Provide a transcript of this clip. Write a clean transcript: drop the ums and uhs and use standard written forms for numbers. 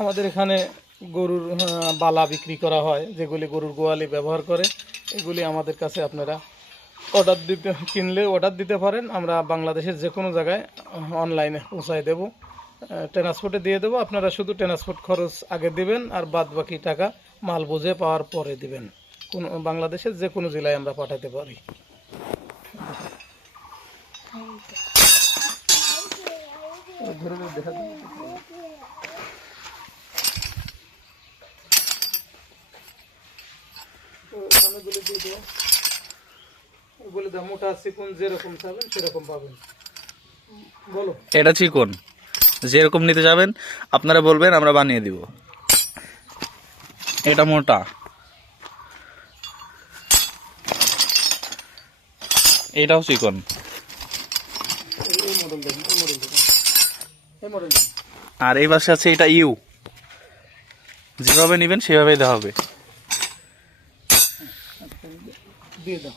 আমাদের এখানে গরুর বালা বিক্রি করা হয়, যেগুলি গরুর গোয়ালে ব্যবহার করে। এগুলি আমাদের কাছে আপনারা কিনলে অর্ডার দিতে পারেন। আমরা বাংলাদেশের যে কোনো জায়গায় অনলাইনে পৌঁছায় দেবো, ট্রান্সপোর্টে দিয়ে দেবো। আপনারা শুধু ট্রান্সপোর্ট খরচ আগে দিবেন, আর বাদ বাকি টাকা মাল বুঝে পাওয়ার পরে দিবেন। কোনো বাংলাদেশের যে কোনো জেলায় আমরা পাঠাতে পারি। বলে দাও, মোটা চিকন যেরকম চাবেন সেরকম পাবেন। বলো। এটা চিকন, যেরকম নিতে যাবেন আপনারা বলবেন, আমরা বানিয়ে দিব। এটা মোটা, এটাও চিকন। এই মডেল দেখুন, এই মডেল দেখুন, এই মডেল। আর এই পাশে আছে এটা ইউ, যেভাবে নেবেন সেভাবেই দেওয়া হবে। দিয়ে দাও।